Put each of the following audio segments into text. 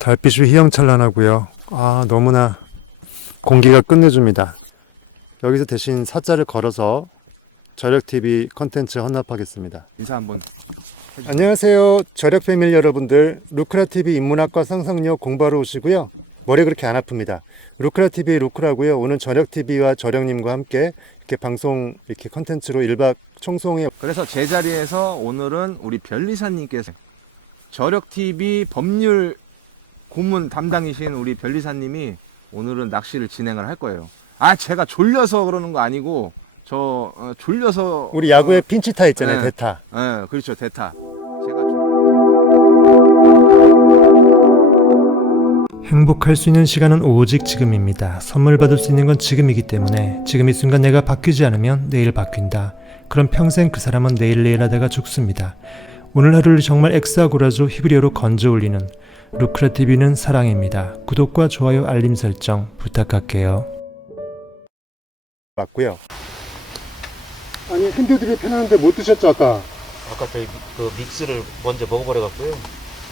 달빛이 휘황찬란하고요. 아, 너무나 공기가 끝내줍니다. 여기서 대신 사자를 걸어서 저력TV 컨텐츠 헌납하겠습니다. 인사 한번. 안녕하세요. 저력 패밀리 여러분들. 루크라TV 인문학과 상상력 공부하러 오시고요. 머리 그렇게 안 아픕니다. 루크라TV 루크라고요. 오늘 저력TV와 저력님과 함께 이렇게 방송 이렇게 컨텐츠로 1박 청송에. 그래서 제자리에서 오늘은 우리 변리사님께서 저력TV 법률 고문 담당이신 우리 변리사님이 오늘은 낚시를 진행을 할 거예요. 아, 제가 졸려서 그러는 거 아니고 졸려서 우리 야구에 핀치타 있잖아요. 네. 대타. 네, 그렇죠. 대타. 제가 행복할 수 있는 시간은 오직 지금입니다. 선물 받을 수 있는 건 지금이기 때문에 지금 이 순간 내가 바뀌지 않으면 내일 바뀐다. 그럼 평생 그 사람은 내일 하다가 죽습니다. 오늘 하루를 정말 엑스아고라조 히브리어로 건져 올리는 루크라TV는 사랑입니다. 구독과 좋아요 알림 설정 부탁할게요. 맞고요. 아니 핸드들이 편한데 못 드셨죠 아까? 아까 저희 그 믹스를 먼저 먹어버려갖고요.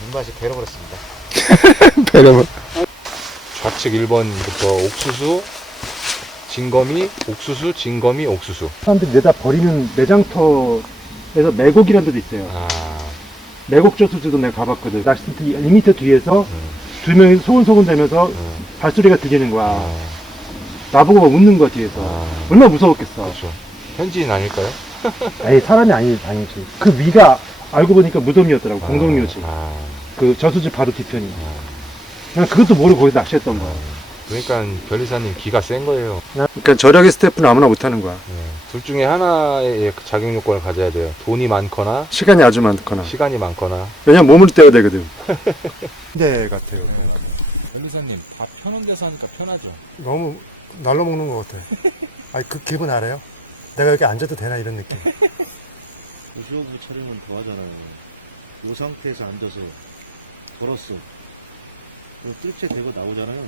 입맛이 배려버렸습니다. 배려버. 좌측 1번부터 옥수수, 진거미, 옥수수, 진거미, 옥수수. 사람들이 내다 버리는 매장터에서 매곡이라는 데도 있어요. 아, 매곡저수지도 내가 가봤거든. 낚시터 2m 뒤에서 두 명이 소곤소곤 되면서 발소리가 들리는 거야. 나보고 막 웃는 거야 뒤에서. 얼마나 무서웠겠어. 그렇죠. 현지인 아닐까요? 에이 사람이 아니지. 그 위가 알고 보니까 무덤이었더라고. 공동묘지. 그 저수지 바로 뒤편이. 난 그것도 모르고 거기서 낚시했던 거야. 그러니까 변리사님 기가 센 거예요. 그러니까 저력의 스태프는 아무나 못하는 거야. 둘 중에 하나의 자격 요건을 가져야 돼요. 돈이 많거나 시간이 아주 많거나. 시간이 많거나. 왜냐면 몸을 떼야 되거든. 네 같아요. 변리사님 밥 편한 데서 하니까 편하죠. 너무 날로 먹는 것 같아. 아니 그 기분 알아요? 내가 여기 앉아도 되나 이런 느낌. 수영부 촬영은 좋아하잖아요. 이 상태에서 앉아서 걸었어. 뜰채 대고 나오잖아요.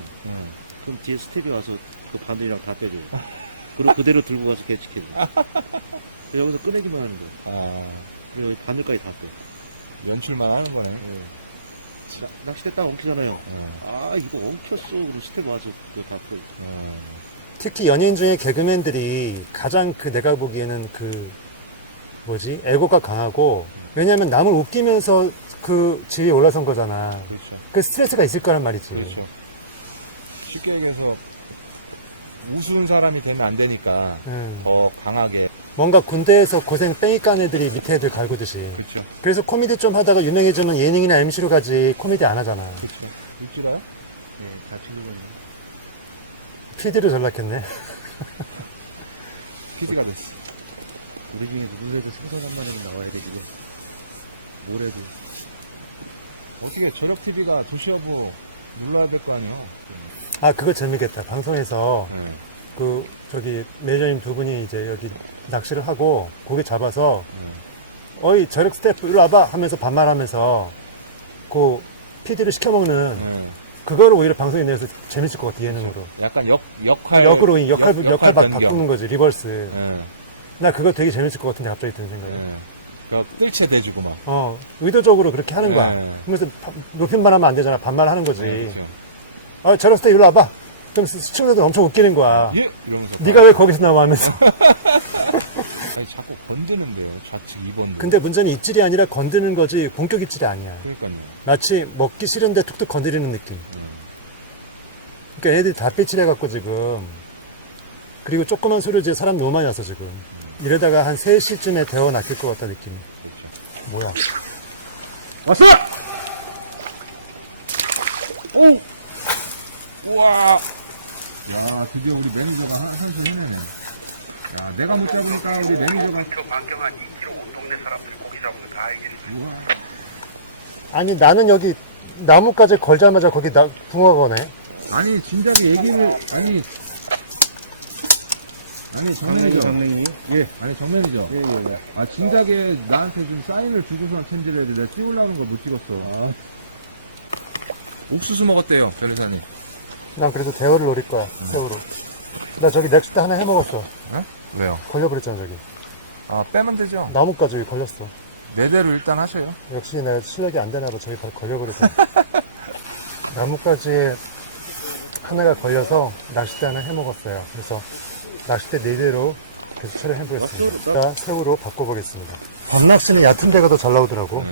그럼 뒤에 스텝이 와서 그 바늘이랑 다 빼고. 그리고 그대로 들고 가서 개치게 돼. 여기서 꺼내기만 하는 거야. 그리고 바늘까지 다 빼. 연출만 하는 거네. 낚싯대 딱 엉키잖아요. 아, 이거 엉켰어. 그리고 스텝 와서 그거 다 빼. 특히 연예인 중에 개그맨들이 가장 내가 보기에는 에고가 강하고, 왜냐면 남을 웃기면서 그 지위에 올라선 거잖아. 그렇죠. 그 스트레스가 있을 거란 말이지. 그렇죠. 쉽게 얘기해서 우스운 사람이 되면 안 되니까 더 강하게. 뭔가 군대에서 고생 뺑이 깐 애들이 밑에 애들 갈구듯이. 그렇죠. 그래서 코미디 좀 하다가 유명해지면 예능이나 MC로 가지 코미디 안 하잖아. 그렇죠. 입지가요? 네, 다 틀리거든요. PD로 전락했네. PD가 됐어. 우리 중에 누구라도 생선 한 마리는 나와야 돼, 지금. 뭐래도. 어떻게 저력TV가 도시여부 눌러야 될 거 아니야? 아, 그거 재밌겠다. 방송에서 네. 매니저님 두 분이 이제 여기 낚시를 하고 고기 잡아서 어이 저력 스태프 일로 와봐 하면서 반말하면서 그 PD를 시켜먹는 그거를 오히려 방송에 내서 재밌을 것 같아. 예능으로. 약간 역할 역할 변경. 바꾸는 거지. 리버스. 네. 나 그거 되게 재밌을 것 같은데 갑자기 드는 생각이. 뜰채 대주고 막. 의도적으로 그렇게 하는 거야. 네. 그러면서 높임말 하면 안 되잖아. 반말하는 거지. 그렇죠. 저력 스태프 일로 와봐. 그럼 시청자들 엄청 웃기는 거야. 예? 이러면서. 네가 왜 거기서 나와 하면서. 아니, 자꾸 건드는데요. 좌측 2번. 근데 문제는 입질이 아니라 건드는 거지 본격 입질이 아니야. 그러니까요. 마치 먹기 싫은데 툭툭 건드리는 느낌. 그러니까 얘네들이 다 삐칠해갖고 지금. 그리고 조그만 소리를 이제 사람 너무 많이 왔어 지금. 이러다가 한 3시쯤에 데워 낚일 것 같다 느낌이. 뭐야. 왔어! 오! 우와! 야, 드디어 우리 매니저가 한선했네. 야, 내가 못 잡으니까 우리 매니저가. 반경한 이쪽 동네 사람들이 고기 잡으면 다 알겠네. 아니 나는 여기 나무까지 걸자마자 거기 붕어가 오네. 아니, 진작에 얘기를, 아니, 정매니저. 예. 아니, 정매니저. 예. 아, 진작에 나한테 좀 사인을 주고서 편지를 해야 돼. 내가 찍으려는 걸 못 찍었어. 옥수수 먹었대요, 변리사님. 난 그래도 대어를 노릴 거야. 새우로. 나 저기 넥스트 하나 해먹었어. 왜요? 걸려버렸잖아 저기. 아, 빼면 되죠. 나무까지 여기 걸렸어. 내대로 일단 하셔요. 역시 내가 실력이 안 되나 봐. 저기 걸려버렸잖아. 나뭇가지에 하나가 걸려서 낚싯대 하나 해먹었어요. 그래서 낚싯대 4대로 계속 촬영해보겠습니다. 자, 새우로 바꿔보겠습니다. 밤낚시는 얕은 데가 더 잘 나오더라고.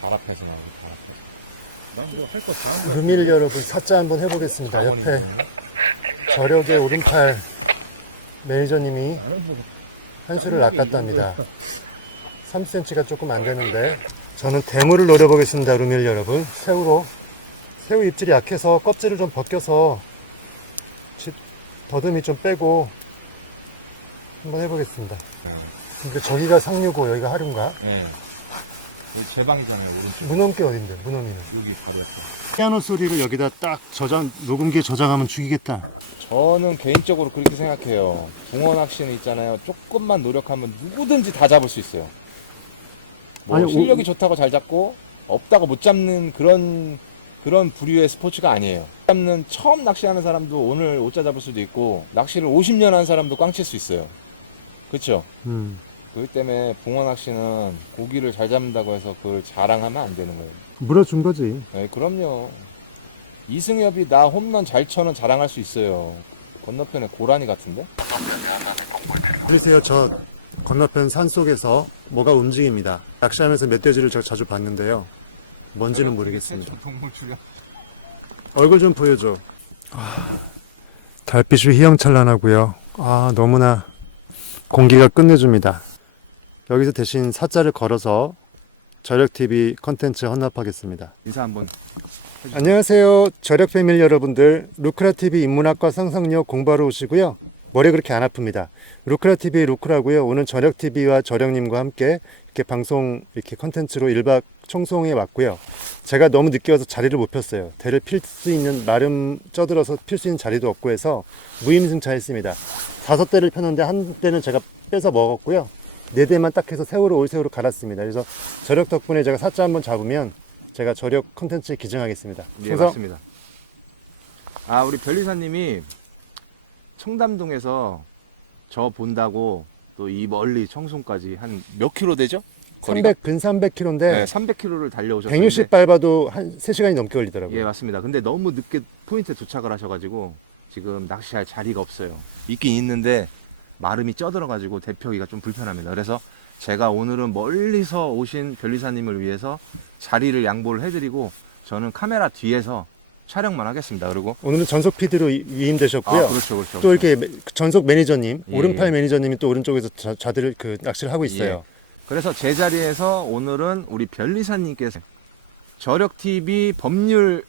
발 앞에서 나오고 루밀 여러분, 사자 한번 해보겠습니다. 옆에 저력의 오른팔 매니저님이 한 수를 낚았답니다. 3cm가 조금 안 되는데 저는 대물을 노려보겠습니다. 루밀 여러분, 새우로. 새우 입질이 약해서 껍질을 좀 벗겨서 더듬이 좀 빼고 한번 해보겠습니다. 근데 저기가 상류고 여기가 하류인가? 네. 제 방이잖아요. 문어께 어딘데? 문어미는 여기 바로 옆에. 피아노 소리를 여기다 딱 녹음기에 저장하면 죽이겠다. 저는 개인적으로 그렇게 생각해요. 붕어 낚시는 있잖아요. 조금만 노력하면 누구든지 다 잡을 수 있어요. 뭐 아니, 실력이 좋다고 잘 잡고 없다고 못 잡는 그런 부류의 스포츠가 아니에요. 잡는 처음 낚시하는 사람도 오늘 오자 잡을 수도 있고 낚시를 50년 한 사람도 꽝칠 수 있어요. 그렇죠? 그렇기 때문에 붕어 낚시는 고기를 잘 잡는다고 해서 그걸 자랑하면 안 되는 거예요. 물어준 거지. 네, 그럼요. 이승엽이 나 홈런 잘 쳐는 자랑할 수 있어요. 건너편에 고라니 같은데? 보세요. 저 건너편 산 속에서 뭐가 움직입니다. 낚시하면서 멧돼지를 제가 자주 봤는데요. 뭔지는 모르겠습니다. 동물 출연. 얼굴 좀 보여줘. 달빛이 휘황찬란하고요. 너무나 공기가 끝내줍니다. 여기서 대신 사자를 걸어서 저력TV 컨텐츠 헌납하겠습니다. 인사 한번. 안녕하세요. 저력 패밀리 여러분들. 루크라TV 인문학과 상상력 공부하러 오시고요. 머리 그렇게 안 아픕니다. 루크라TV 루크라고요. 오늘 저력TV와 저력님과 함께 이렇게 방송 이렇게 컨텐츠로 1박 청송에 왔고요. 제가 너무 늦게 와서 자리를 못 폈어요. 대를 필 수 있는 나름 쪄들어서 필 수 있는 자리도 없고 해서 무임승차했습니다. 5대를 폈는데 한 대는 제가 빼서 먹었고요. 4대만 딱 해서 새우로 올새우로 갈았습니다. 그래서 저력 덕분에 제가 사자 한번 잡으면 제가 저력 컨텐츠에 기증하겠습니다. 네, 충성. 맞습니다. 우리 별리사님이 청담동에서 저 본다고 또 이 멀리 청송까지 한 몇 킬로 되죠? 거리가? 근 300km인데 네, 300킬로를 달려오셨는데 160 밟아도 한 3시간이 넘게 걸리더라고요. 예, 맞습니다. 근데 너무 늦게 포인트에 도착을 하셔가지고 지금 낚시할 자리가 없어요. 있긴 있는데 마름이 쪄들어가지고 대표기가 좀 불편합니다. 그래서 제가 오늘은 멀리서 오신 별리사님을 위해서 자리를 양보를 해드리고 저는 카메라 뒤에서 촬영만 하겠습니다. 그리고 오늘은 전속 PD로 위임되셨고요. 그렇죠. 또 이렇게 전속 매니저님, 예. 오른팔 매니저님이 또 오른쪽에서 자들을 낚시를 하고 있어요. 그래서 제 자리에서 오늘은 우리 별리사님께서 저력TV 법률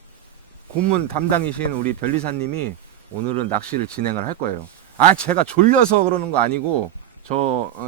고문 담당이신 우리 별리사님이 오늘은 낚시를 진행을 할 거예요. 제가 졸려서 그러는 거 아니고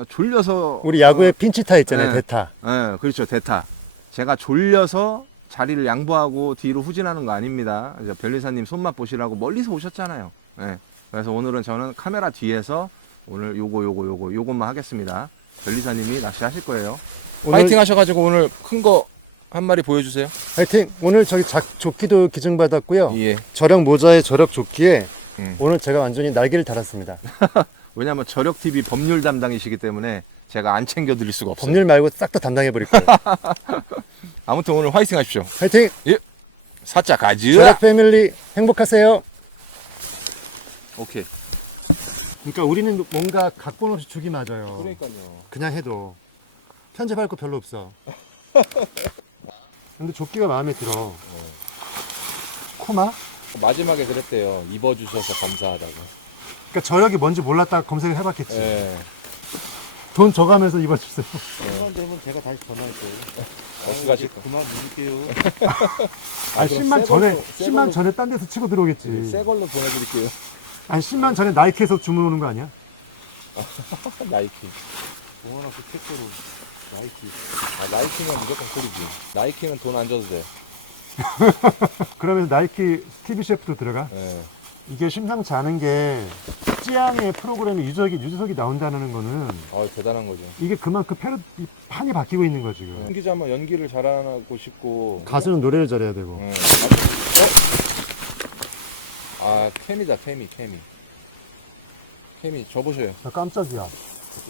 졸려서 우리 야구에 핀치타 있잖아요, 네. 대타. 네, 그렇죠. 대타. 제가 졸려서 자리를 양보하고 뒤로 후진하는 거 아닙니다. 이제 별리사님 손맛 보시라고 멀리서 오셨잖아요. 네. 그래서 오늘은 저는 카메라 뒤에서 오늘 요것만 하겠습니다. 별리사님이 낚시하실 거예요. 오늘 파이팅 하셔가지고 오늘 큰 거 한 마리 보여주세요. 파이팅! 오늘 저기 조끼도 기증받았고요. 예. 저력 모자에 저력 조끼에 음. 오늘 제가 완전히 날개를 달았습니다. 왜냐하면 저력TV 법률 담당이시기 때문에 제가 안 챙겨드릴 수가 없어요. 법률 말고 싹 다 담당해버릴 거예요. 아무튼 오늘 화이팅 하십시오. 파이팅! 사자 가즈. 저력 패밀리 행복하세요. 오케이. 그러니까 우리는 뭔가 각본 없이 죽이 맞아요. 그러니까요. 그냥 해도 편집할 거 별로 없어. 근데 조끼가 마음에 들어. 코마? 마지막에 그랬대요. 입어주셔서 감사하다고. 그러니까 저력이 뭔지 몰랐다 검색을 해봤겠지. 예. 돈 줘가면서 입어주세요. 시간 되면 제가 다시 전화할 거예요. 어떡하실 거? 그만 믿을게요. 아니 그럼 10만 새 전에 걸로- 새 10만 걸로- 전에 딴 데서 치고 들어오겠지. 새 걸로 보내드릴게요. 아니 10만 전에 나이키에서 주문 오는 거 아니야? 나이키. 공원학교 택배로 나이키. 나이키는 무조건 콜이지. 나이키는 돈 안 줘도 돼. 그러면서 나이키 TV 셰프도 들어가? 예. 이게 심상치 않은 게 찌양의 프로그램에 유재석이 나온다는 거는 대단한 거죠. 이게 그만큼 판이 바뀌고 있는 거지. 지금. 연기자면 연기를 잘하고 싶고. 가수는 노래를 잘해야 되고. 예. 케미다, 케미. 케미, 줘보셔요. 나 깜짝이야.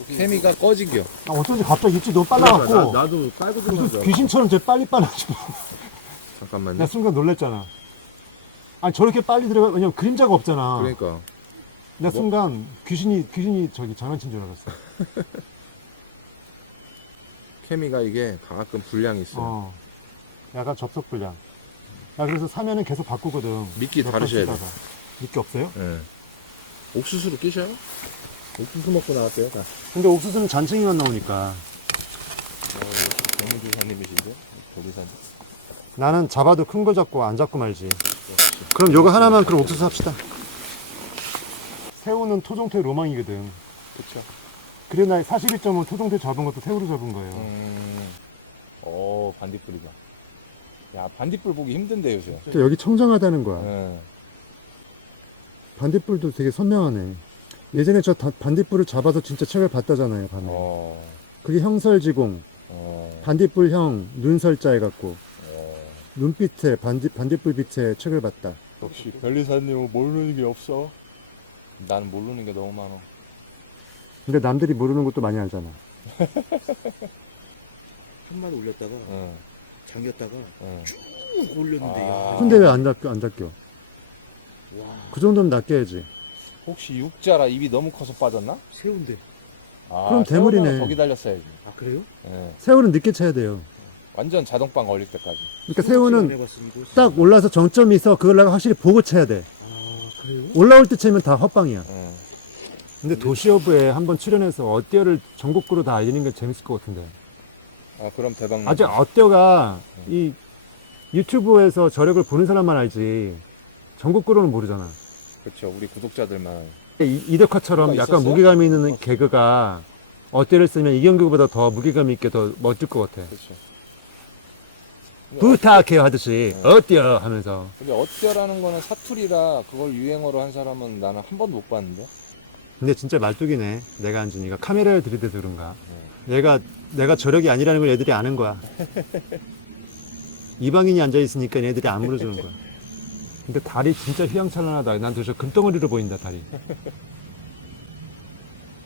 케미가 꺼진겨. 어쩐지 갑자기 입질 너무 빨라갖고 나도 깔고 무슨 귀신처럼 쟤 빨리 빨라지고. 잠깐만요. 나 순간 놀랬잖아. 아니 저렇게 빨리 들어가 왜냐면 그림자가 없잖아. 그러니까 나 순간 귀신이 저기 장난친 줄 알았어. 케미가 이게 가끔 불량이 있어요. 어. 약간 접속 불량. 나 그래서 사면은 계속 바꾸거든. 미끼 몇번 다르셔야 돼. 쓰다가. 미끼 없어요? 예. 옥수수로 끼셔요? 옥수수 먹고 나왔대요. 다. 근데 옥수수는 잔챙이만 나오니까. 전문조사님이신데 변리사님. 나는 잡아도 큰 거 잡고 안 잡고 말지. 그럼 요거 하나만 그럼 옥수수 합시다. 새우는 토종토의 로망이거든. 그렇죠. 그래 나 41.5 토종토 잡은 것도 새우로 잡은 거예요. 반딧불이 봐. 야, 반딧불 보기 힘든데 요새. 또 여기 청정하다는 거야. 예. 반딧불도 되게 선명하네. 예전에 저 반딧불을 잡아서 진짜 책을 봤다잖아요, 밤에. 그게 형설지공, 반딧불형 눈설자 해갖고 눈빛에 반딧불 빛에 책을 봤다. 역시 변리사님은 모르는 게 없어. 나는 모르는 게 너무 많아. 근데 남들이 모르는 것도 많이 알잖아. 한 마리 올렸다가 응. 잠겼다가 응. 쭉 올렸는데 아. 야. 근데 왜 안 낚여? 와, 그 정도면 낚여야지. 혹시 육자라 입이 너무 커서 빠졌나? 새우인데. 아, 그럼 대물이네. 새우는 거기 달렸어야지. 아 그래요? 예. 새우는 늦게 쳐야 돼요. 완전 자동빵 걸릴 때까지. 그러니까 새우는 해봤으니까. 딱 올라서 정점이 있어. 그걸 내가 확실히 보고 쳐야 돼. 아 그래요? 올라올 때 치면 다 헛방이야. 예. 근데 도시어부에 한번 출연해서 어때어를 전국구로 다 알리는 게 재밌을 것 같은데. 아, 그럼 대박 나. 아직 어때어가 이 유튜브에서 저력을 보는 사람만 알지 전국구로는 모르잖아. 그렇죠. 우리 구독자들만. 이덕화처럼 뭐가 약간 있었어요? 무게감 있는 개그가 어때를 쓰면 이경규보다 더 무게감 있게 더 멋질 것 같아. 그렇죠. 부탁해요 하듯이 어때요 하면서. 근데 어쩌라는 거는 사투리라 그걸 유행어로 한 사람은 나는 한 번도 못 봤는데. 근데 진짜 말뚝이네. 내가 앉으니까 카메라를 들이대서 그런가. 내가 저력이 아니라는 걸 애들이 아는 거야. 이방인이 앉아있으니까 애들이 안 물어주는 거야. 근데 다리 진짜 휘황찬란하다. 난 도대체 금덩어리로 보인다, 다리.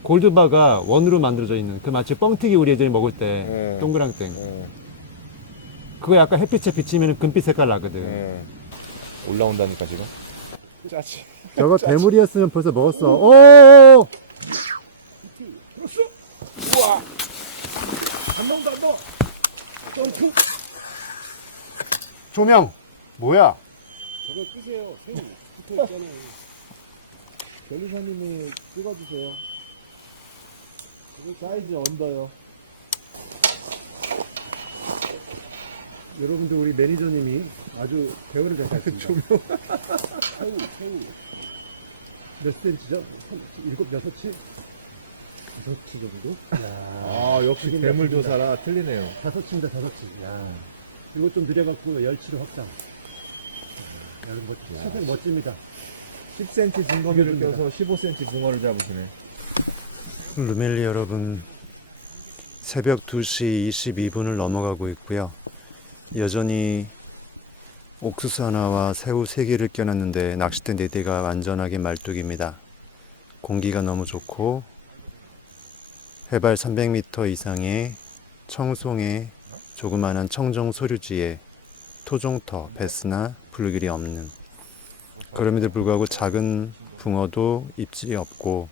골드바가 원으로 만들어져 있는 그 마치 뻥튀기 우리 애들이 먹을 때 네. 동그랑땡. 예. 그거 약간 햇빛에 비치면 금빛 색깔 나거든. 예. 올라온다니까 지금. 짜치. 저거 대물이었으면 벌써 먹었어. 오! 조명 뭐야? 저거 끄세요. 새우 붙어 있잖아요. 변리사님이 찍어주세요. 이거 사이즈 언더요. 여러분들 우리 매니저님이 아주 배우를 잘 탔습니다. 조명. 새우. 몇 센치죠? 7, 6치? 5치 정도? 아, 역시 대물조사라 틀리네요. 5치입니다, 5치. 야. 이것 좀 들여갖고 10치로 확장. 여러분, 사실 멋집니다. 10cm 증거미를 껴서 15cm 붕어를 잡으시네. 루멜리 여러분, 새벽 2시 22분을 넘어가고 있고요. 여전히 옥수수 하나와 새우 3개를 껴놨는데 낚싯대 4대가 완전하게 말뚝입니다. 공기가 너무 좋고 해발 300m 이상의 청송의 조그마한 청정 소류지에 토종터, 베스나 블루길이 없는, 그럼에도 불구하고 작은 붕어도 입질이 없고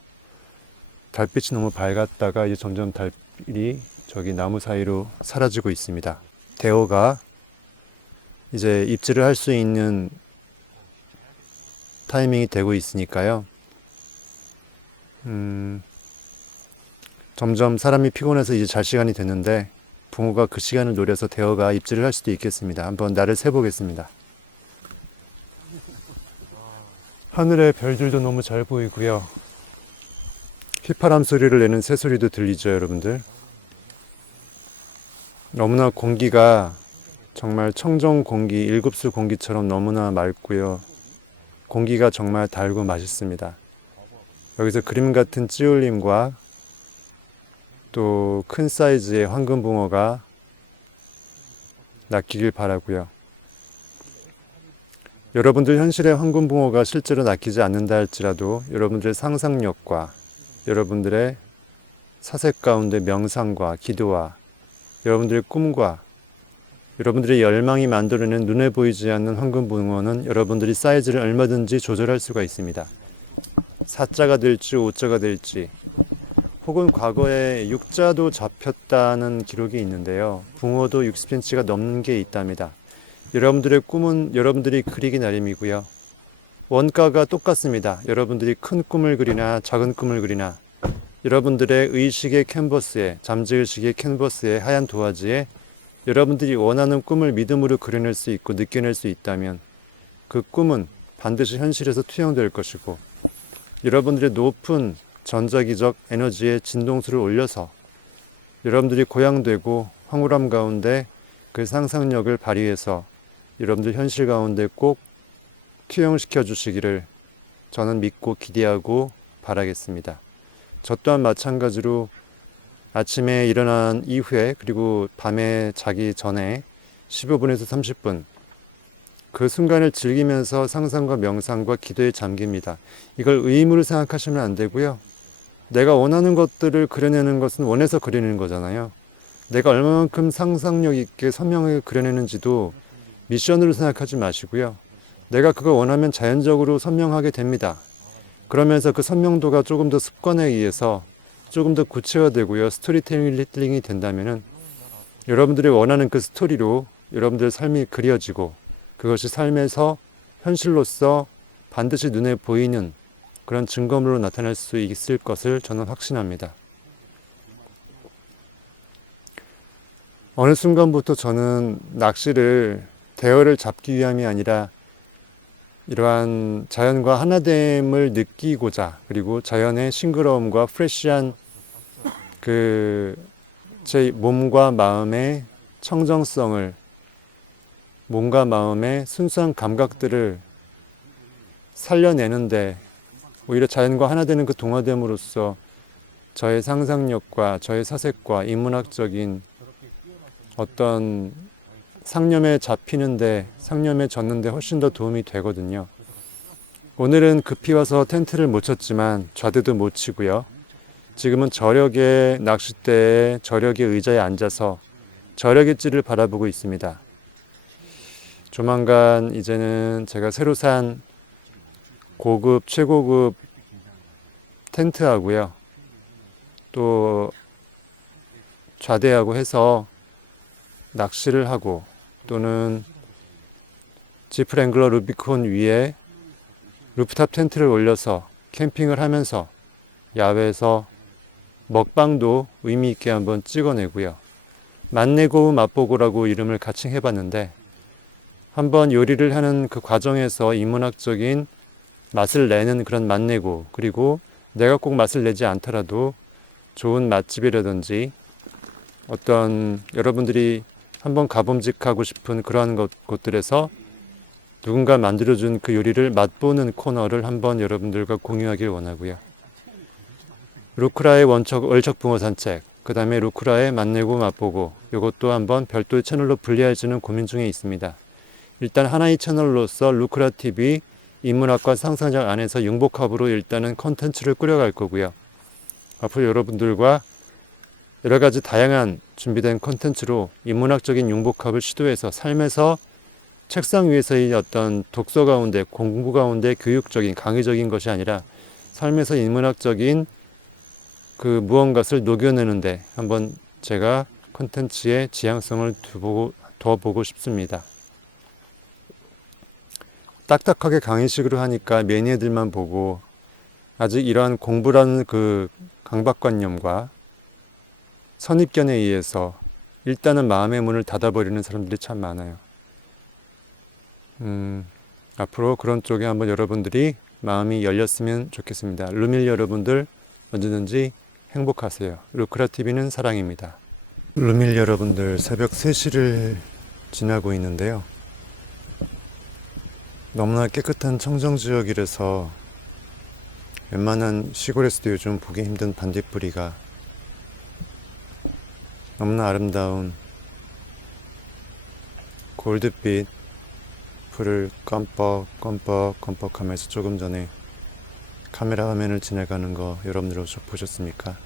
달빛이 너무 밝았다가 이제 점점 달빛이 저기 나무 사이로 사라지고 있습니다. 대어가 이제 입질을 할 수 있는 타이밍이 되고 있으니까요. 점점 사람이 피곤해서 이제 잘 시간이 됐는데 붕어가 그 시간을 노려서 대어가 입질을 할 수도 있겠습니다. 한번 날을 세보겠습니다. 하늘의 별들도 너무 잘 보이고요. 휘파람 소리를 내는 새소리도 들리죠, 여러분들? 너무나 공기가 정말 청정 공기, 일급수 공기처럼 너무나 맑고요. 공기가 정말 달고 맛있습니다. 여기서 그림 같은 찌울림과 또 큰 사이즈의 황금붕어가 낚이길 바라고요. 여러분들 현실의 황금붕어가 실제로 낚이지 않는다 할지라도 여러분들의 상상력과 여러분들의 사색 가운데 명상과 기도와 여러분들의 꿈과 여러분들의 열망이 만들어낸 눈에 보이지 않는 황금붕어는 여러분들이 사이즈를 얼마든지 조절할 수가 있습니다. 4자가 될지 5자가 될지, 혹은 과거에 6자도 잡혔다는 기록이 있는데요. 붕어도 60cm가 넘는 게 있답니다. 여러분들의 꿈은 여러분들이 그리기 나름이고요. 원가가 똑같습니다. 여러분들이 큰 꿈을 그리나 작은 꿈을 그리나 여러분들의 의식의 캔버스에, 잠재의식의 캔버스에, 하얀 도화지에 여러분들이 원하는 꿈을 믿음으로 그려낼 수 있고 느껴낼 수 있다면 그 꿈은 반드시 현실에서 투영될 것이고, 여러분들의 높은 전자기적 에너지의 진동수를 올려서 여러분들이 고양되고 황홀함 가운데 그 상상력을 발휘해서 여러분들 현실 가운데 꼭 투영시켜 주시기를 저는 믿고 기대하고 바라겠습니다. 저 또한 마찬가지로 아침에 일어난 이후에, 그리고 밤에 자기 전에 15분에서 30분 그 순간을 즐기면서 상상과 명상과 기도에 잠깁니다. 이걸 의무를 생각하시면 안 되고요. 내가 원하는 것들을 그려내는 것은 원해서 그리는 거잖아요. 내가 얼마만큼 상상력 있게 선명하게 그려내는지도 미션으로 생각하지 마시고요. 내가 그걸 원하면 자연적으로 선명하게 됩니다. 그러면서 그 선명도가 조금 더 습관에 의해서 조금 더 구체화되고요. 스토리텔링이 된다면은 여러분들이 원하는 그 스토리로 여러분들의 삶이 그려지고, 그것이 삶에서 현실로서 반드시 눈에 보이는 그런 증거물로 나타날 수 있을 것을 저는 확신합니다. 어느 순간부터 저는 낚시를 대어를 잡기 위함이 아니라 이러한 자연과 하나됨을 느끼고자, 그리고 자연의 싱그러움과 프레시한 제 몸과 마음의 청정성을, 몸과 마음의 순수한 감각들을 살려내는데, 오히려 자연과 하나 되는 그 동화됨으로써 저의 상상력과 저의 사색과 인문학적인 어떤 상념에 젖는데 훨씬 더 도움이 되거든요. 오늘은 급히 와서 텐트를 못 쳤지만 좌대도 못 치고요. 지금은 저녁에 낚싯대에 저녁의 의자에 앉아서 저녁의 찌를 바라보고 있습니다. 조만간 이제는 제가 새로 산 고급, 최고급 텐트하고요. 또 좌대하고 해서 낚시를 하고, 또는 지프랭글러 루비콘 위에 루프탑 텐트를 올려서 캠핑을 하면서 야외에서 먹방도 의미 있게 한번 찍어내고요. 맛내고 맛보고라고 이름을 같이 해봤는데, 한번 요리를 하는 그 과정에서 인문학적인 맛을 내는 그런 맛내고, 그리고 내가 꼭 맛을 내지 않더라도 좋은 맛집이라든지 어떤 여러분들이 한번 가봄직하고 싶은 그러한 곳들에서 누군가 만들어준 그 요리를 맛보는 코너를 한번 여러분들과 공유하길 원하고요. 루크라의 월척붕어 산책, 그 다음에 루크라의 맛내고 맛보고, 이것도 한번 별도의 채널로 분리할지는 고민 중에 있습니다. 일단 하나의 채널로서 루크라TV 인문학과 상상력 안에서 융복합으로 일단은 컨텐츠를 꾸려갈 거고요. 앞으로 여러분들과 여러 가지 다양한 준비된 콘텐츠로 인문학적인 융복합을 시도해서 삶에서 책상 위에서의 어떤 독서 가운데, 공부 가운데 교육적인, 강의적인 것이 아니라 삶에서 인문학적인 그 무언가를 녹여내는데 한번 제가 콘텐츠의 지향성을 둬보고 싶습니다. 딱딱하게 강의식으로 하니까 매니아들만 보고 아직 이러한 공부라는 그 강박관념과 선입견에 의해서 일단은 마음의 문을 닫아버리는 사람들이 참 많아요. 앞으로 그런 쪽에 한번 여러분들이 마음이 열렸으면 좋겠습니다. 루밀 여러분들 언제든지 행복하세요. 루크라TV는 사랑입니다. 루밀 여러분들, 새벽 3시를 지나고 있는데요. 너무나 깨끗한 청정지역이라서 웬만한 시골에서도 요즘 보기 힘든 반딧불이가 너무나 아름다운 골드빛 불을 껌뻑하면서 조금 전에 카메라 화면을 지나가는 거 여러분들 혹시 보셨습니까?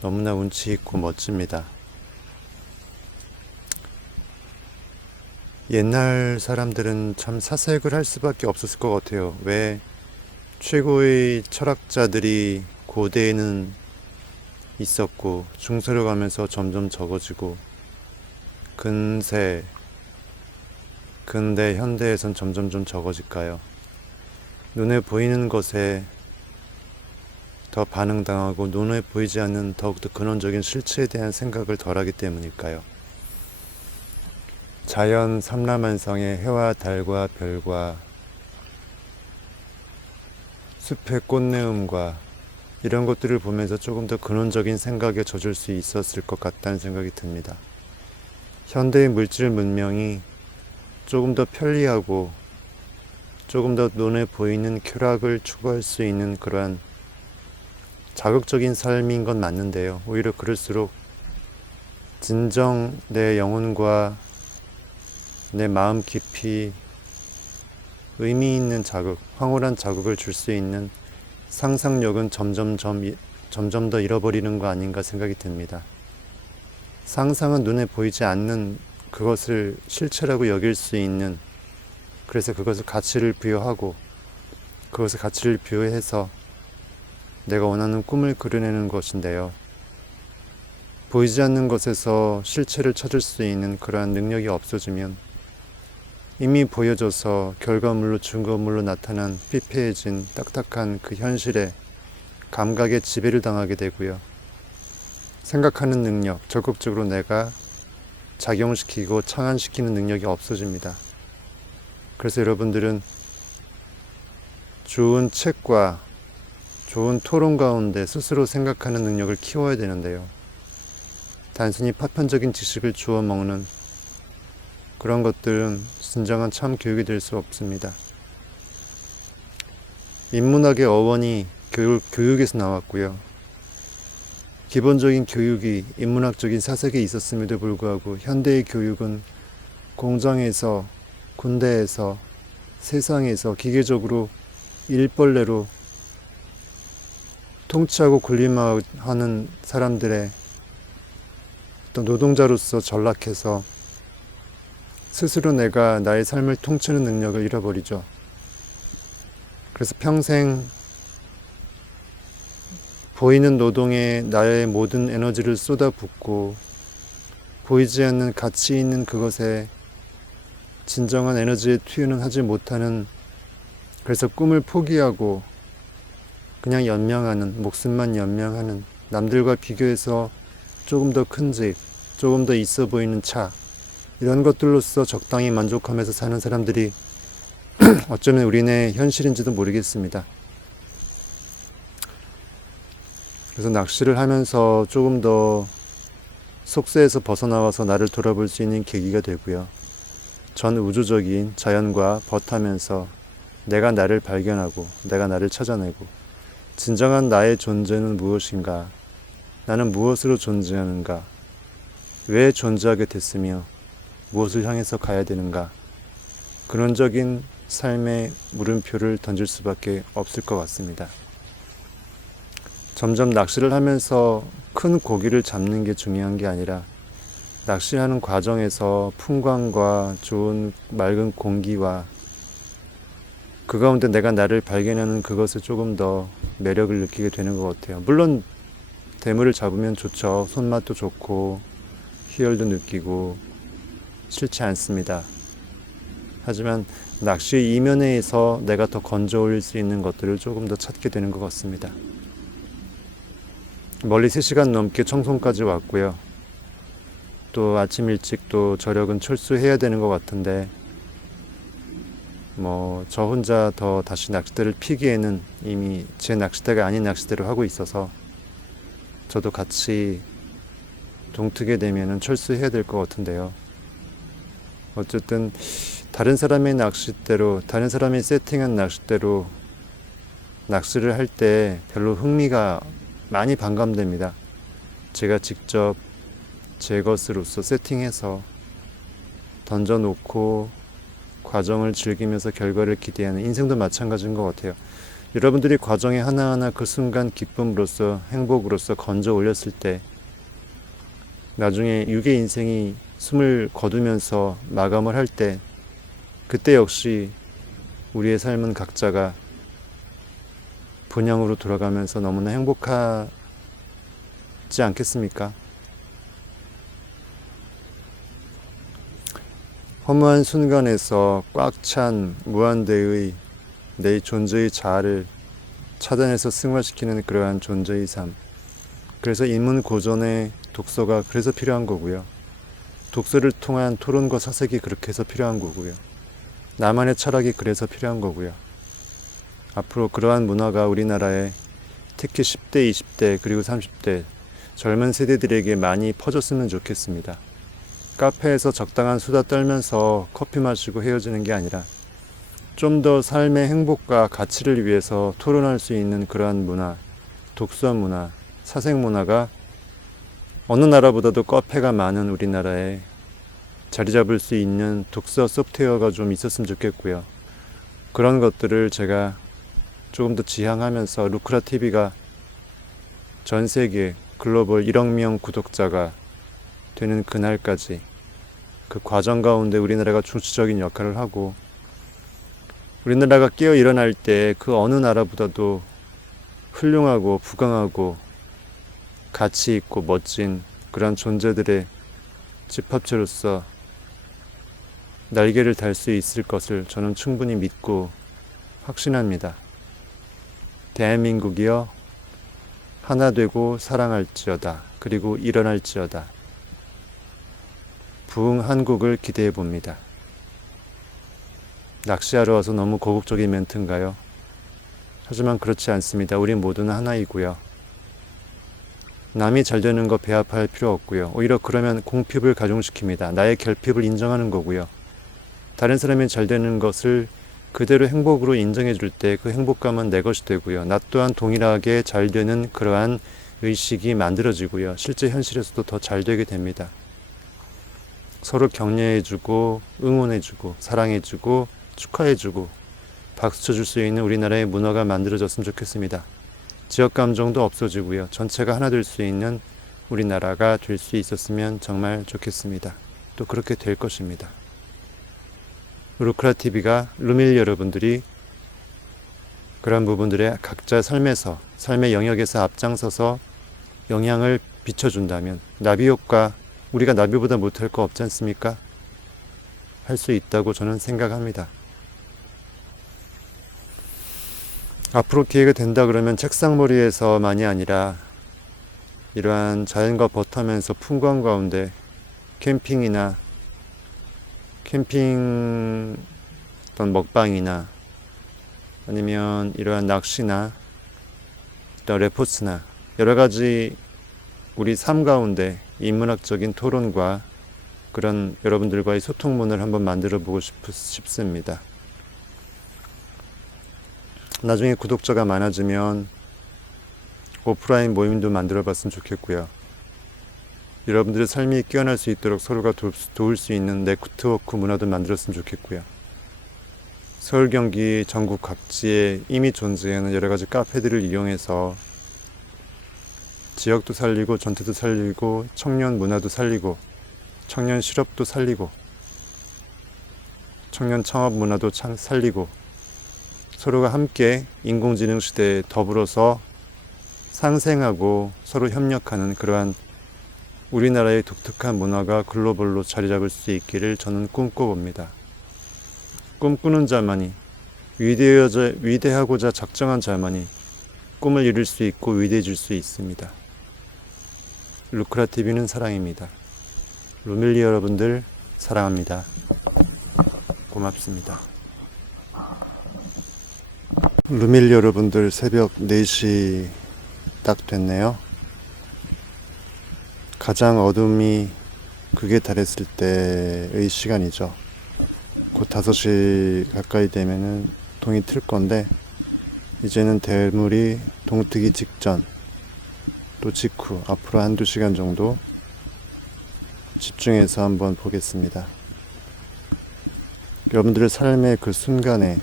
너무나 운치 있고 멋집니다. 옛날 사람들은 참 사색을 할 수밖에 없었을 것 같아요. 왜 최고의 철학자들이 고대에는 있었고 중세로 가면서 점점 적어지고 근대, 현대에선 점점 좀 적어질까요? 눈에 보이는 것에 더 반응당하고 눈에 보이지 않는 더욱더 근원적인 실체에 대한 생각을 덜하기 때문일까요? 자연 삼라만상의 해와 달과 별과 숲의 꽃내음과 이런 것들을 보면서 조금 더 근원적인 생각에 젖을 수 있었을 것 같다는 생각이 듭니다. 현대의 물질 문명이 조금 더 편리하고 조금 더 눈에 보이는 쾌락을 추구할 수 있는 그러한 자극적인 삶인 건 맞는데요. 오히려 그럴수록 진정 내 영혼과 내 마음 깊이 의미 있는 자극, 황홀한 자극을 줄 수 있는 상상력은 점점 더 잃어버리는 거 아닌가 생각이 듭니다. 상상은 눈에 보이지 않는 그것을 실체라고 여길 수 있는, 그래서 그것을 가치를 부여하고 그것을 가치를 부여해서 내가 원하는 꿈을 그려내는 것인데요. 보이지 않는 것에서 실체를 찾을 수 있는 그러한 능력이 없어지면 이미 보여져서 결과물로 증거물로 나타난 피폐해진 딱딱한 그 현실에 감각에 지배를 당하게 되고요. 생각하는 능력, 적극적으로 내가 작용시키고 창안시키는 능력이 없어집니다. 그래서 여러분들은 좋은 책과 좋은 토론 가운데 스스로 생각하는 능력을 키워야 되는데요. 단순히 파편적인 지식을 주워 먹는 그런 것들은 진정한 참 교육이 될 수 없습니다. 인문학의 어원이 교육에서 나왔고요. 기본적인 교육이 인문학적인 사색에 있었음에도 불구하고 현대의 교육은 공장에서, 군대에서, 세상에서 기계적으로 일벌레로 통치하고 군림하는 사람들의 또 노동자로서 전락해서 스스로 내가 나의 삶을 통치하는 능력을 잃어버리죠. 그래서 평생 보이는 노동에 나의 모든 에너지를 쏟아붓고 보이지 않는 가치 있는 그것에 진정한 에너지의 투여는 하지 못하는, 그래서 꿈을 포기하고 그냥 연명하는, 목숨만 연명하는, 남들과 비교해서 조금 더 큰 집, 조금 더 있어 보이는 차, 이런 것들로서 적당히 만족하면서 사는 사람들이 어쩌면 우리네 현실인지도 모르겠습니다. 그래서 낚시를 하면서 조금 더 속세에서 벗어나와서 나를 돌아볼 수 있는 계기가 되고요. 전 우주적인 자연과 벗하면서 내가 나를 발견하고 내가 나를 찾아내고 진정한 나의 존재는 무엇인가? 나는 무엇으로 존재하는가? 왜 존재하게 됐으며 무엇을 향해서 가야 되는가? 근원적인 삶의 물음표를 던질 수밖에 없을 것 같습니다. 점점 낚시를 하면서 큰 고기를 잡는 게 중요한 게 아니라 낚시하는 과정에서 풍광과 좋은 맑은 공기와 그 가운데 내가 나를 발견하는 그것에 조금 더 매력을 느끼게 되는 것 같아요. 물론 대물을 잡으면 좋죠. 손맛도 좋고 희열도 느끼고 싫지 않습니다. 하지만 낚시의 이면에서 내가 더 건져 올릴 수 있는 것들을 조금 더 찾게 되는 것 같습니다. 멀리 3시간 넘게 청송까지 왔고요. 또 아침 일찍 또 저녁은 철수해야 되는 것 같은데 저 혼자 더 다시 낚싯대를 피기에는 이미 제 낚싯대가 아닌 낚싯대로 하고 있어서 저도 같이 동트게 되면은 철수해야 될 것 같은데요. 어쨌든 다른 사람의 낚싯대로, 다른 사람이 세팅한 낚싯대로 낚시를 할 때 별로 흥미가 많이 반감됩니다. 제가 직접 제 것으로서 세팅해서 던져놓고 과정을 즐기면서 결과를 기대하는, 인생도 마찬가지인 것 같아요. 여러분들이 과정에 하나하나 그 순간 기쁨으로써, 행복으로써 건져 올렸을 때 나중에 육의 인생이 숨을 거두면서 마감을 할 때 그때 역시 우리의 삶은 각자가 본향으로 돌아가면서 너무나 행복하지 않겠습니까? 허무한 순간에서 꽉 찬 무한대의 내 존재의 자아를 차단해서 승화시키는 그러한 존재의 삶. 그래서 인문고전의 독서가 그래서 필요한 거고요. 독서를 통한 토론과 사색이 그렇게 해서 필요한 거고요. 나만의 철학이 그래서 필요한 거고요. 앞으로 그러한 문화가 우리나라에 특히 10대, 20대 그리고 30대 젊은 세대들에게 많이 퍼졌으면 좋겠습니다. 카페에서 적당한 수다 떨면서 커피 마시고 헤어지는 게 아니라 좀 더 삶의 행복과 가치를 위해서 토론할 수 있는 그러한 문화, 독서 문화, 사색 문화가 어느 나라보다도 카페가 많은 우리나라에 자리 잡을 수 있는 독서 소프트웨어가 좀 있었으면 좋겠고요. 그런 것들을 제가 조금 더 지향하면서 루크라 TV가 전 세계 글로벌 1억 명 구독자가 되는 그날까지 그 과정 가운데 우리나라가 중추적인 역할을 하고 우리나라가 깨어 일어날 때 그 어느 나라보다도 훌륭하고 부강하고 가치 있고 멋진 그런 존재들의 집합체로서 날개를 달 수 있을 것을 저는 충분히 믿고 확신합니다. 대한민국이여 하나 되고 사랑할지어다. 그리고 일어날지어다. 부흥 한국을 기대해 봅니다. 낚시하러 와서 너무 고국적인 멘트인가요? 하지만 그렇지 않습니다. 우리 모두는 하나이고요. 남이 잘 되는 거 배합할 필요 없고요. 오히려 그러면 공핍을 가중시킵니다. 나의 결핍을 인정하는 거고요. 다른 사람이 잘 되는 것을 그대로 행복으로 인정해 줄 때 그 행복감은 내 것이 되고요. 나 또한 동일하게 잘 되는 그러한 의식이 만들어지고요. 실제 현실에서도 더 잘 되게 됩니다. 서로 격려해주고 응원해주고 사랑해주고 축하해주고 박수 쳐줄 수 있는 우리나라의 문화가 만들어졌으면 좋겠습니다. 지역 감정도 없어지고요. 전체가 하나 될 수 있는 우리나라가 될 수 있었으면 정말 좋겠습니다. 또 그렇게 될 것입니다. 루크라 TV가 루밀 여러분들이 그런 부분들에 각자 삶에서 삶의 영역에서 앞장서서 영향을 비춰준다면 나비 효과 우리가 나비보다 못할 거 없지 않습니까? 할 수 있다고 저는 생각합니다. 앞으로 기회가 된다 그러면 책상머리에서만이 아니라 이러한 자연과 버타면서 풍광 가운데 캠핑이나 캠핑 어떤 먹방이나 아니면 이러한 낚시나 또 레포츠나 여러 가지 우리 삶 가운데 인문학적인 토론과 그런 여러분들과의 소통문을 한번 만들어 보고 싶습니다. 나중에 구독자가 많아지면 오프라인 모임도 만들어 봤으면 좋겠고요. 여러분들의 삶이 깨어날 수 있도록 서로가 도울 수 있는 네트워크 문화도 만들었으면 좋겠고요. 서울, 경기, 전국 각지에 이미 존재하는 여러 가지 카페들을 이용해서 지역도 살리고 전체도 살리고 청년 문화도 살리고 청년 실업도 살리고 청년 창업 문화도 살리고 서로가 함께 인공지능 시대에 더불어서 상생하고 서로 협력하는 그러한 우리나라의 독특한 문화가 글로벌로 자리 잡을 수 있기를 저는 꿈꿔봅니다. 꿈꾸는 자만이 위대하고자 작정한 자만이 꿈을 이룰 수 있고 위대해질 수 있습니다. 루크라 TV는 사랑입니다. 루밀리 여러분들 사랑합니다. 고맙습니다. 루밀리 여러분들 새벽 4시 딱 됐네요. 가장 어둠이 극에 달했을 때의 시간이죠. 곧 5시 가까이 되면은 동이 틀 건데 이제는 대물이 동트기 직전 또 직후 앞으로 1-2시간 정도 집중해서 한번 보겠습니다. 여러분들의 삶의 그 순간에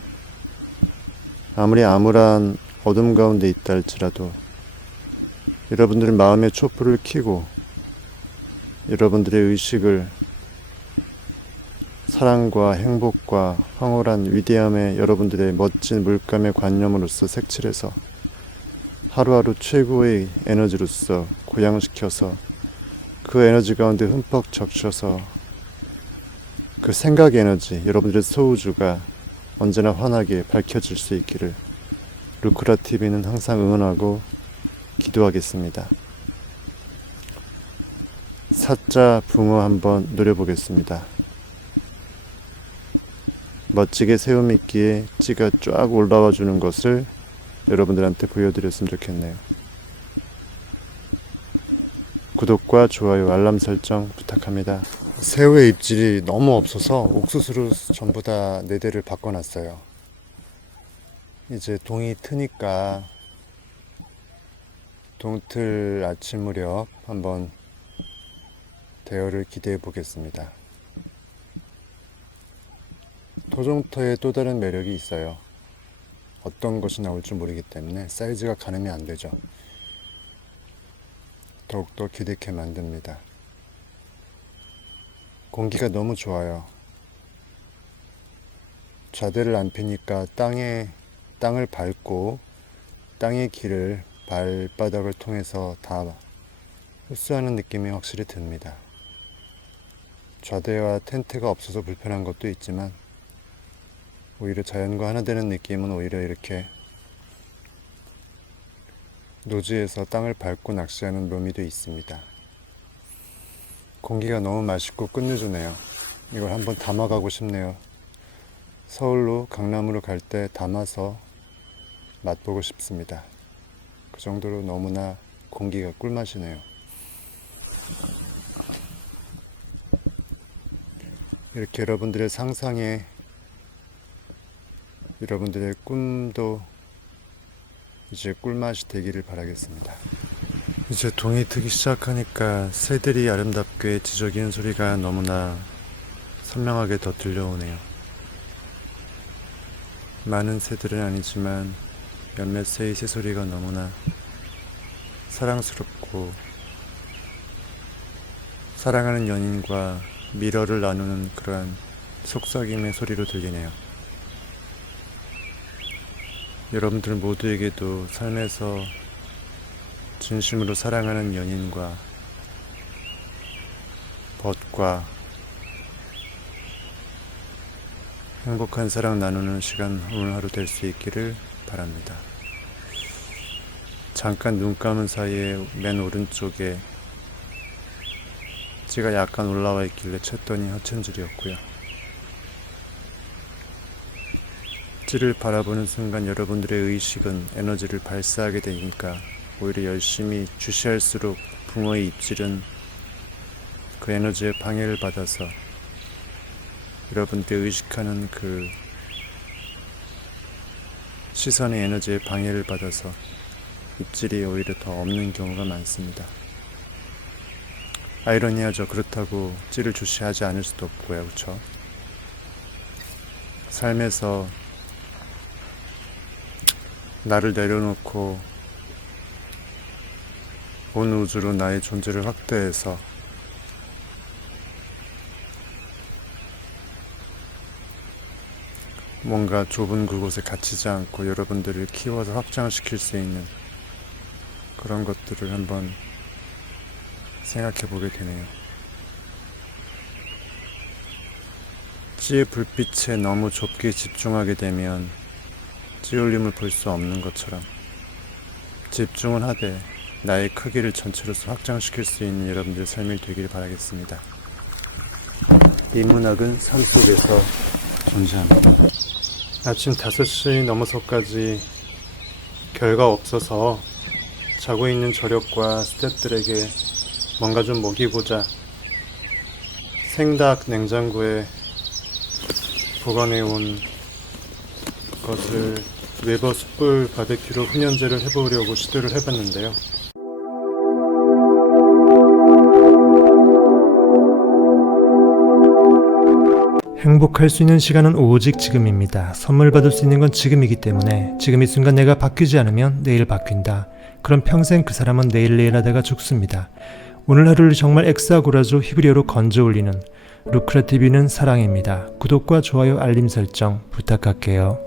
아무리 암울한 어둠 가운데 있다 할지라도 여러분들의 마음의 촛불을 켜고 여러분들의 의식을 사랑과 행복과 황홀한 위대함에 여러분들의 멋진 물감의 관념으로서 색칠해서 하루하루 최고의 에너지로서 고양시켜서 그 에너지 가운데 흠뻑 적셔서 그 생각의 에너지, 여러분들의 소우주가 언제나 환하게 밝혀질 수 있기를 루크라TV는 항상 응원하고 기도하겠습니다. 사자 붕어 한번 노려보겠습니다. 멋지게 새우미끼에 찌가 쫙 올라와 주는 것을 여러분들한테 보여드렸으면 좋겠네요. 구독과 좋아요, 알람 설정 부탁합니다. 새우의 입질이 너무 없어서 옥수수로 전부 다 4대를 바꿔놨어요. 이제 동이 트니까 동틀 아침 무렵 한번 대여를 기대해 보겠습니다. 토종터에 또 다른 매력이 있어요. 어떤 것이 나올지 모르기 때문에 사이즈가 가늠이 안 되죠. 더욱더 기대케 만듭니다. 공기가 너무 좋아요. 좌대를 안 피니까 땅을 밟고 땅의 길을 발바닥을 통해서 다 흡수하는 느낌이 확실히 듭니다. 좌대와 텐트가 없어서 불편한 것도 있지만 오히려 자연과 하나 되는 느낌은 오히려 이렇게 노지에서 땅을 밟고 낚시하는 묘미도 있습니다. 공기가 너무 맛있고 끝내주네요. 이걸 한번 담아가고 싶네요. 서울로 강남으로 갈 때 담아서 맛보고 싶습니다. 그 정도로 너무나 공기가 꿀맛이네요. 이렇게 여러분들의 상상에 여러분들의 꿈도 이제 꿀맛이 되기를 바라겠습니다. 이제 동이 트기 시작하니까 새들이 아름답게 지저귀는 소리가 너무나 선명하게 더 들려오네요. 많은 새들은 아니지만 몇몇 새의 새소리가 너무나 사랑스럽고 사랑하는 연인과 미러를 나누는 그러한 속삭임의 소리로 들리네요. 여러분들 모두에게도 삶에서 진심으로 사랑하는 연인과 벗과 행복한 사랑 나누는 시간 오늘 하루 될 수 있기를 바랍니다. 잠깐 눈 감은 사이에 맨 오른쪽에 찌가 약간 올라와 있길래 챘더니 허천줄이었고요. 찌를 바라보는 순간 여러분들의 의식은 에너지를 발사하게 되니까 오히려 열심히 주시할수록 붕어의 입질은 그 에너지의 방해를 받아서 여러분들이 의식하는 그 시선의 에너지의 방해를 받아서 입질이 오히려 더 없는 경우가 많습니다. 아이러니하죠. 그렇다고 찌를 주시하지 않을 수도 없고요. 그렇죠? 삶에서 나를 내려놓고 온 우주로 나의 존재를 확대해서 뭔가 좁은 그곳에 갇히지 않고 여러분들을 키워서 확장시킬 수 있는 그런 것들을 한번 생각해 보게 되네요. 찌의 불빛에 너무 좁게 집중하게 되면 찌올림을 볼 수 없는 것처럼 집중을 하되 나의 크기를 전체로서 확장시킬 수 있는 여러분들의 삶이 되길 바라겠습니다. 이 문학은 삶 속에서 존재합니다. 아침 5시 넘어서까지 결과 없어서 자고 있는 저력과 스태프들에게 뭔가 좀 먹이고자 생닭 냉장고에 보관해 온 것을 웨버 숯불 바베큐로 훈연제를 해보려고 시도를 해봤는데요. 행복할 수 있는 시간은 오직 지금입니다. 선물 받을 수 있는 건 지금이기 때문에 지금 이 순간 내가 바뀌지 않으면 내일 바뀐다. 그럼 평생 그 사람은 내일 하다가 죽습니다. 오늘 하루를 정말 엑사고라조 히브리어로 건져 올리는 루크라TV는 사랑입니다. 구독과 좋아요 알림 설정 부탁할게요.